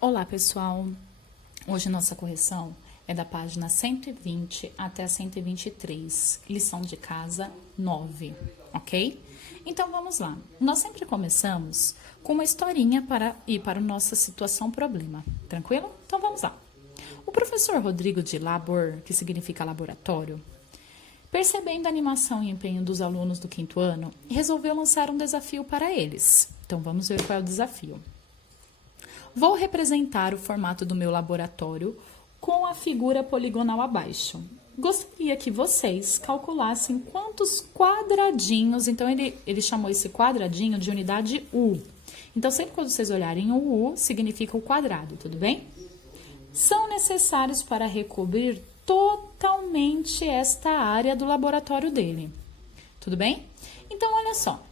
Olá, pessoal! Hoje nossa correção é da página 120 até a 123, lição de casa 9, ok? Então vamos lá. Nós sempre começamos com uma historinha para ir para a nossa situação problema, tranquilo? Então vamos lá. O professor Rodrigo de Labor, que significa laboratório, percebendo a animação e empenho dos alunos do quinto ano, resolveu lançar um desafio para eles. Então vamos ver qual é o desafio. Vou representar o formato do meu laboratório com a figura poligonal abaixo. Gostaria que vocês calculassem quantos quadradinhos, então ele chamou esse quadradinho de unidade U. Então, sempre quando vocês olharem o U, significa o quadrado, tudo bem? São necessários para recobrir totalmente esta área do laboratório dele. Tudo bem? Então, olha só.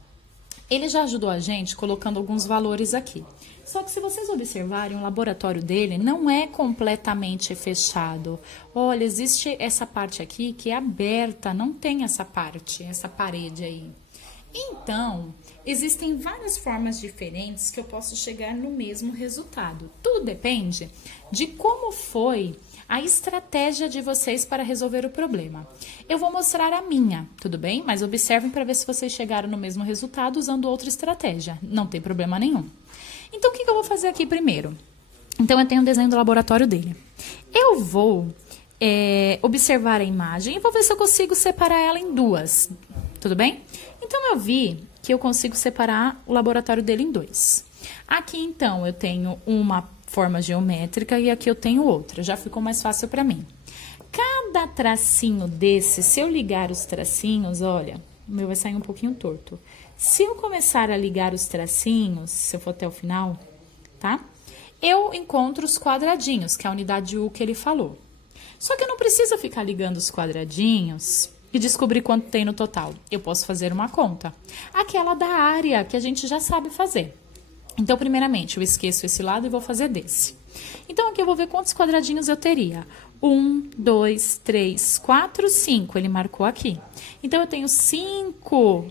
Ele já ajudou a gente colocando alguns valores aqui. Só que se vocês observarem, o laboratório dele não é completamente fechado. Olha, existe essa parte aqui que é aberta, não tem essa parte, essa parede aí. Então, existem várias formas diferentes que eu posso chegar no mesmo resultado. Tudo depende de como foi a estratégia de vocês para resolver o problema. Eu vou mostrar a minha, tudo bem? Mas observem para ver se vocês chegaram no mesmo resultado usando outra estratégia. Não tem problema nenhum. Então, o que eu vou fazer aqui primeiro? Então, eu tenho um desenho do laboratório dele. Eu vou observar a imagem e vou ver se eu consigo separar ela em duas, tudo bem? Então, eu vi que eu consigo separar o laboratório dele em dois. Aqui, então, eu tenho uma forma geométrica e aqui eu tenho outra. Já ficou mais fácil para mim. Cada tracinho desse, se eu ligar os tracinhos, olha, o meu vai sair um pouquinho torto. Se eu começar a ligar os tracinhos, se eu for até o final, tá? Eu encontro os quadradinhos, que é a unidade U que ele falou. Só que eu não preciso ficar ligando os quadradinhos e descobrir quanto tem no total. Eu posso fazer uma conta. Aquela da área, que a gente já sabe fazer. Então, primeiramente, eu esqueço esse lado e vou fazer desse. Então, aqui eu vou ver quantos quadradinhos eu teria. 1, 2, 3, 4, 5. Ele marcou aqui. Então, eu tenho 5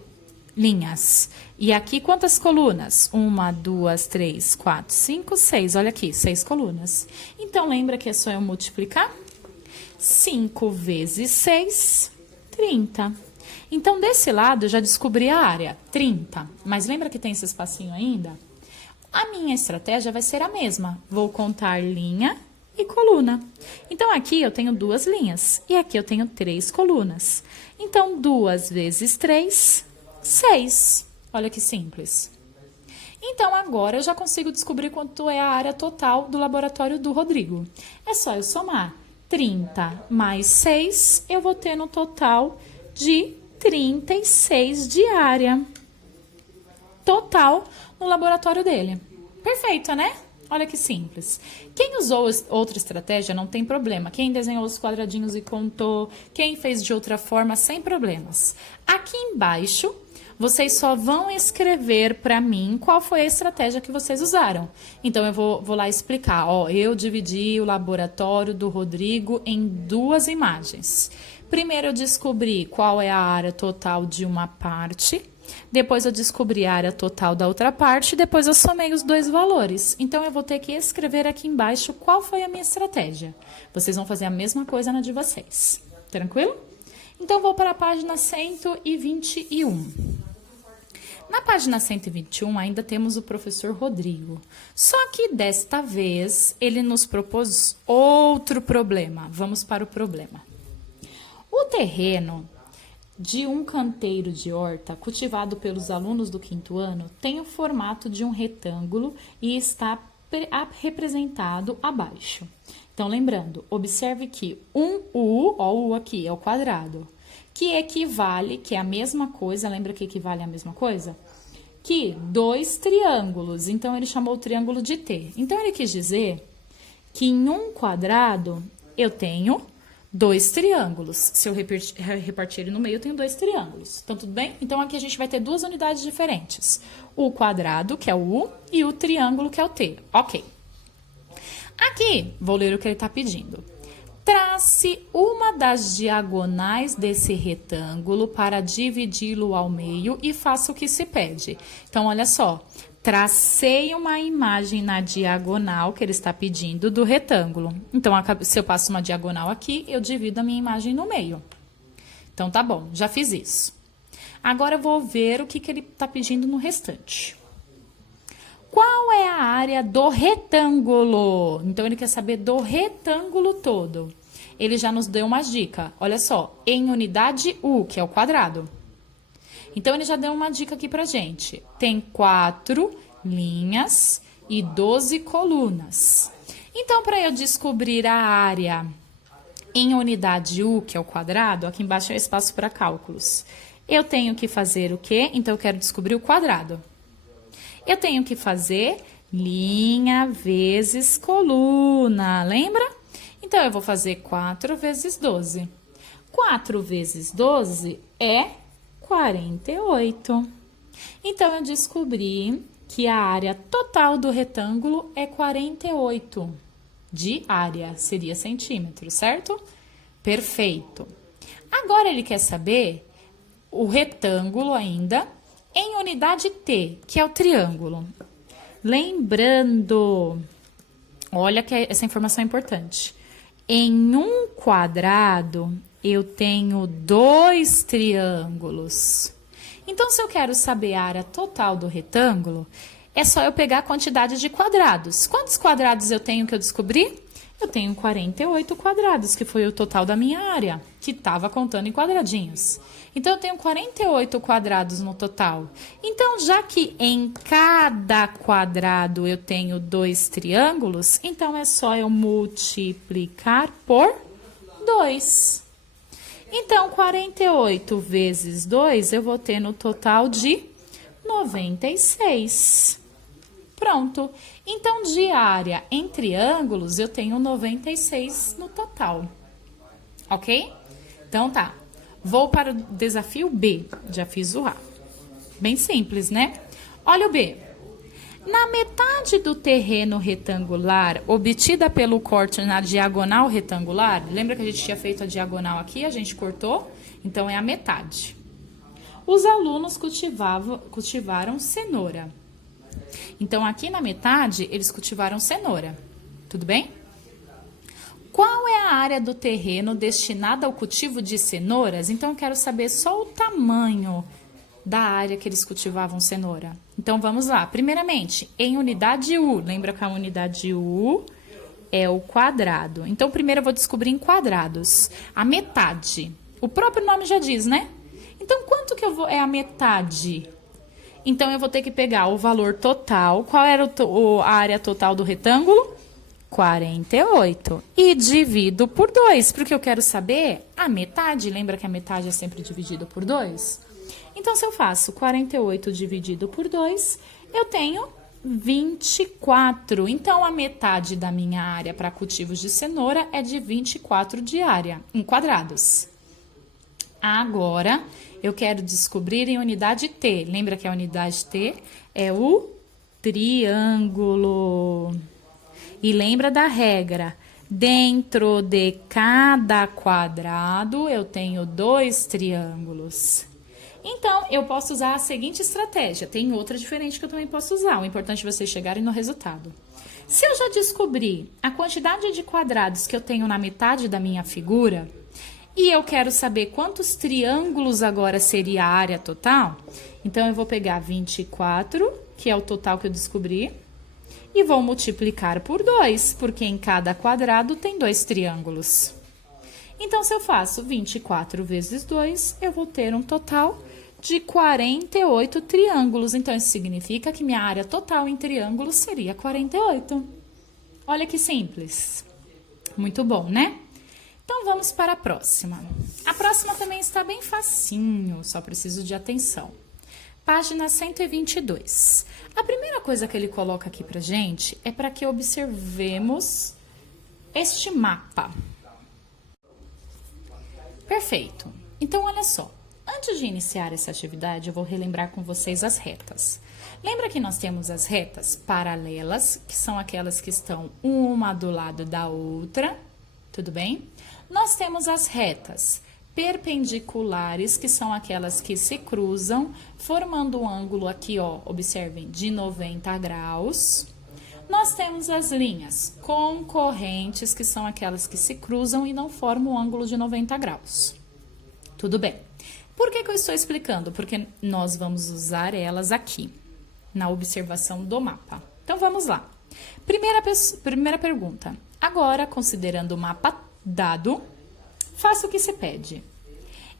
linhas. E aqui, quantas colunas? 1, 2, 3, 4, 5, 6. Olha aqui, 6 colunas. Então, lembra que é só eu multiplicar? 5 vezes 6, 30. Então, desse lado, eu já descobri a área, 30. Mas lembra que tem esse espacinho ainda? A minha estratégia vai ser a mesma. Vou contar linha e coluna. Então, aqui eu tenho 2 linhas e aqui eu tenho 3 colunas. Então, 2 vezes 3, 6. Olha que simples. Então, agora eu já consigo descobrir quanto é a área total do laboratório do Rodrigo. É só eu somar 30 mais 6, eu vou ter no total de 36 de área total no laboratório dele. Perfeito, né? Olha que simples. Quem usou outra estratégia não tem problema. Quem desenhou os quadradinhos e contou, quem fez de outra forma, sem problemas. Aqui embaixo, vocês só vão escrever para mim qual foi a estratégia que vocês usaram. Então, eu vou lá explicar. Ó, eu dividi o laboratório do Rodrigo em 2 imagens. Primeiro, eu descobri qual é a área total de uma parte. Depois eu descobri a área total da outra parte, depois eu somei os 2 valores. Então, eu vou ter que escrever aqui embaixo qual foi a minha estratégia. Vocês vão fazer a mesma coisa na de vocês. Tranquilo? Então, vou para a página 121. Na página 121, ainda temos o professor Rodrigo. Só que, desta vez, ele nos propôs outro problema. Vamos para o problema. O terreno de um canteiro de horta cultivado pelos alunos do quinto ano tem o formato de um retângulo e está representado abaixo. Então, lembrando, observe que um U, ó, o U aqui é o quadrado, que equivale, que é a mesma coisa, lembra que equivale à mesma coisa? Que 2 triângulos, então ele chamou o triângulo de T. Então, ele quis dizer que em um quadrado eu tenho 2 triângulos. Se eu repartir ele no meio, eu tenho 2 triângulos. Então, tudo bem? Então, aqui a gente vai ter 2 unidades diferentes. O quadrado, que é o U, e o triângulo, que é o T. Ok. Aqui, vou ler o que ele está pedindo. Trace uma das diagonais desse retângulo para dividi-lo ao meio e faça o que se pede. Então, olha só. tracei uma imagem na diagonal que ele está pedindo do retângulo. Então, se eu passo uma diagonal aqui, eu divido a minha imagem no meio. Então, tá bom, já fiz isso. Agora, eu vou ver o que ele está pedindo no restante. Qual é a área do retângulo? Então, ele quer saber do retângulo todo. Ele já nos deu uma dica. Olha só, em unidade U, que é o quadrado. Então, ele já deu uma dica aqui pra gente. Tem 4 linhas e 12 colunas. Então, para eu descobrir a área em unidade U, que é o quadrado, aqui embaixo é espaço para cálculos. Eu tenho que fazer o quê? Então, eu quero descobrir o quadrado. Eu tenho que fazer linha vezes coluna, lembra? Então, eu vou fazer 4 vezes 12. 4 vezes 12 é 48. Então, eu descobri que a área total do retângulo é 48 de área, seria centímetros, certo? Perfeito. Agora, ele quer saber o retângulo ainda em unidade T, que é o triângulo. Lembrando, olha que essa informação é importante. Em um quadrado, eu tenho 2 triângulos. Então, se eu quero saber a área total do retângulo, é só eu pegar a quantidade de quadrados. Quantos quadrados eu tenho que eu descobri? Eu tenho 48 quadrados, que foi o total da minha área, que estava contando em quadradinhos. Então, eu tenho 48 quadrados no total. Então, já que em cada quadrado eu tenho 2 triângulos, então é só eu multiplicar por 2. Então, 48 vezes 2, eu vou ter no total de 96. Pronto. Então, de área em triângulos, eu tenho 96 no total. Ok? Então, tá. Vou para o desafio B. Já fiz o A. Bem simples, né? Olha o B. Na metade do terreno retangular obtida pelo corte na diagonal retangular, lembra que a gente tinha feito a diagonal aqui, a gente cortou? Então, é a metade. Os alunos cultivaram cenoura. Então, aqui na metade, eles cultivaram cenoura. Tudo bem? Qual é a área do terreno destinada ao cultivo de cenouras? Então, eu quero saber só o tamanho da área que eles cultivavam cenoura. Então, vamos lá. Primeiramente, em unidade U. Lembra que a unidade U é o quadrado. Então, primeiro eu vou descobrir em quadrados. A metade. O próprio nome já diz, né? Então, quanto que é a metade? Então, eu vou ter que pegar o valor total. Qual era a área total do retângulo? 48. E divido por 2, porque eu quero saber a metade. Lembra que a metade é sempre dividido por 2? Então, se eu faço 48 dividido por 2, eu tenho 24. Então, a metade da minha área para cultivos de cenoura é de 24 de área, em quadrados. Agora, eu quero descobrir em unidade T. Lembra que a unidade T é o triângulo. E lembra da regra. Dentro de cada quadrado, eu tenho 2 triângulos. Então, eu posso usar a seguinte estratégia. Tem outra diferente que eu também posso usar. O importante é vocês chegarem no resultado. Se eu já descobri a quantidade de quadrados que eu tenho na metade da minha figura, e eu quero saber quantos triângulos agora seria a área total, então eu vou pegar 24, que é o total que eu descobri, e vou multiplicar por 2, porque em cada quadrado tem 2 triângulos. Então, se eu faço 24 vezes 2, eu vou ter um total de 48 triângulos. Então, isso significa que minha área total em triângulos seria 48. Olha que simples. Muito bom, né? Então, vamos para a próxima. A próxima também está bem facinho, só preciso de atenção. Página 122. A primeira coisa que ele coloca aqui pra gente é para que observemos este mapa. Perfeito. Então, olha só. Antes de iniciar essa atividade, eu vou relembrar com vocês as retas. Lembra que nós temos as retas paralelas, que são aquelas que estão uma do lado da outra, tudo bem? Nós temos as retas perpendiculares, que são aquelas que se cruzam, formando um ângulo aqui, ó, observem, de 90 graus. Nós temos as linhas concorrentes, que são aquelas que se cruzam e não formam um ângulo de 90 graus. Tudo bem. Por que eu estou explicando? Porque nós vamos usar elas aqui, na observação do mapa. Então, vamos lá. Primeira pergunta. Agora, considerando o mapa dado, faça o que se pede.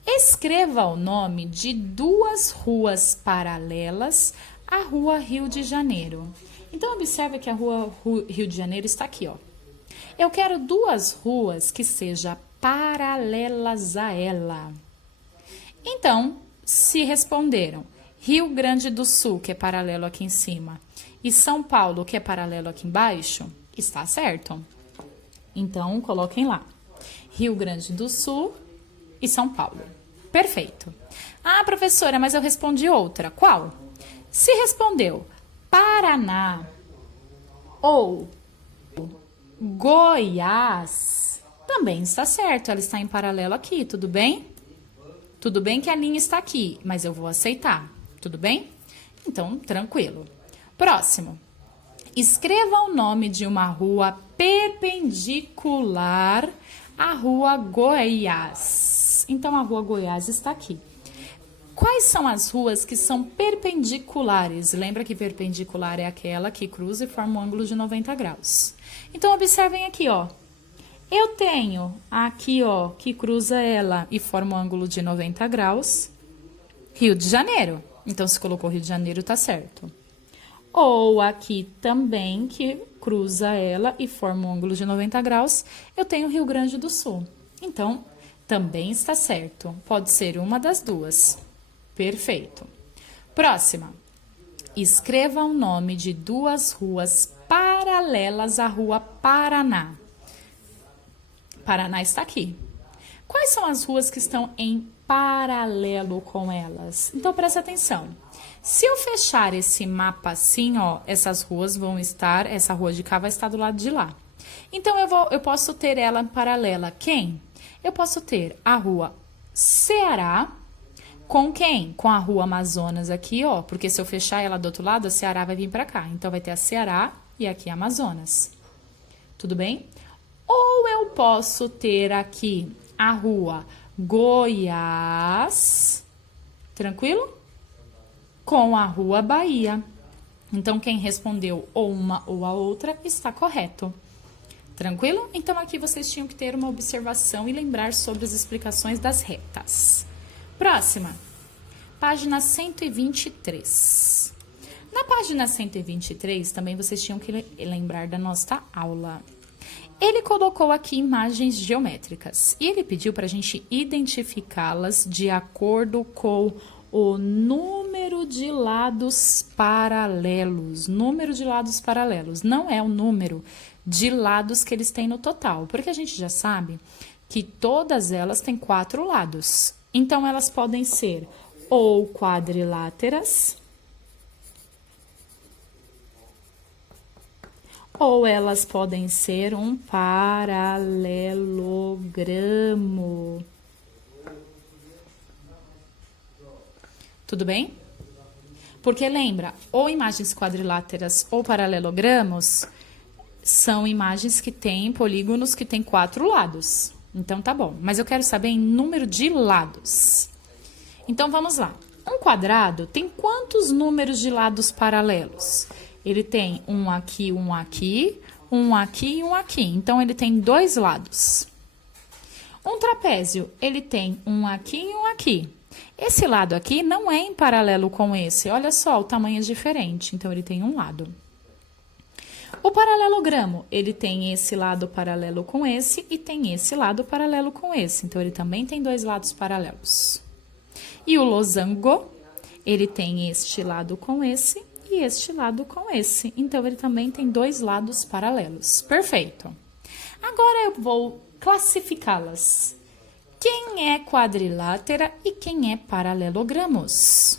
Escreva o nome de duas ruas paralelas à Rua Rio de Janeiro. Então, observe que a Rua Rio de Janeiro está aqui, ó. Eu quero duas ruas que sejam paralelas a ela. Então, se responderam Rio Grande do Sul, que é paralelo aqui em cima, e São Paulo, que é paralelo aqui embaixo, está certo? Então, coloquem lá. Rio Grande do Sul e São Paulo. Perfeito. Ah, professora, mas eu respondi outra. Qual? Se respondeu Paraná ou Goiás, também está certo. Ela está em paralelo aqui, tudo bem? Tudo bem que a linha está aqui, mas eu vou aceitar. Tudo bem? Então, tranquilo. Próximo. Escreva o nome de uma rua perpendicular à Rua Goiás. Então, a Rua Goiás está aqui. Quais são as ruas que são perpendiculares? Lembra que perpendicular é aquela que cruza e forma um ângulo de 90 graus. Então, observem aqui, ó. Eu tenho aqui, ó, que cruza ela e forma um ângulo de 90 graus, Rio de Janeiro. Então, se colocou Rio de Janeiro, tá certo. Ou aqui também, que cruza ela e forma um ângulo de 90 graus, eu tenho Rio Grande do Sul. Então, também está certo. Pode ser uma das duas. Perfeito. Próxima. Escreva o nome de duas ruas paralelas à Rua Paraná. Paraná está aqui. Quais são as ruas que estão em paralelo com elas? Então, presta atenção. Se eu fechar esse mapa assim, ó, essas ruas vão estar, essa rua de cá vai estar do lado de lá. Então, eu posso ter ela paralela. Quem? Eu posso ter a Rua Ceará com quem? Com a Rua Amazonas aqui, ó, porque se eu fechar ela do outro lado, a Ceará vai vir para cá. Então, vai ter a Ceará e aqui a Amazonas. Tudo bem? Ou eu posso ter aqui a Rua Goiás, tranquilo? Com a Rua Bahia. Então, quem respondeu ou uma ou a outra está correto. Tranquilo? Então, aqui vocês tinham que ter uma observação e lembrar sobre as explicações das retas. Próxima, página 123. Na página 123, também vocês tinham que lembrar da nossa aula. Ele colocou aqui imagens geométricas e ele pediu para a gente identificá-las de acordo com o número de lados paralelos. Número de lados paralelos não é o número de lados que eles têm no total, porque a gente já sabe que todas elas têm 4 lados. Então, elas podem ser ou quadriláteras, ou elas podem ser um paralelogramo. Tudo bem? Porque lembra, ou imagens quadriláteras ou paralelogramos são imagens que têm polígonos que têm 4 lados. Então, tá bom. Mas eu quero saber em número de lados. Então, vamos lá. Um quadrado tem quantos números de lados paralelos? Ele tem um aqui, um aqui, um aqui e um aqui. Então, ele tem 2 lados. Um trapézio, ele tem um aqui e um aqui. Esse lado aqui não é em paralelo com esse. Olha só, o tamanho é diferente. Então, ele tem um lado. O paralelogramo, ele tem esse lado paralelo com esse e tem esse lado paralelo com esse. Então, ele também tem 2 lados paralelos. E o losango, ele tem este lado com esse e este lado com esse. Então, ele também tem 2 lados paralelos. Perfeito. Agora, eu vou classificá-las. Quem é quadrilátera e quem é paralelogramos?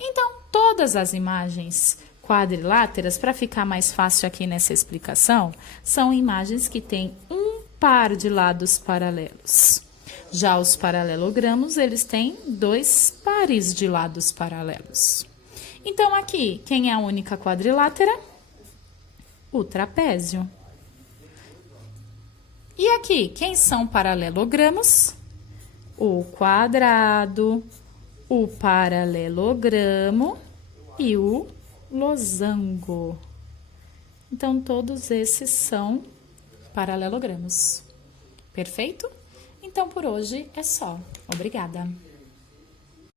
Então, todas as imagens quadriláteras, para ficar mais fácil aqui nessa explicação, são imagens que têm um par de lados paralelos. Já os paralelogramos, eles têm 2 pares de lados paralelos. Então, aqui, quem é a única quadrilátera? O trapézio. E aqui, quem são paralelogramos? O quadrado, o paralelogramo e o losango. Então, todos esses são paralelogramos. Perfeito? Então, por hoje é só. Obrigada!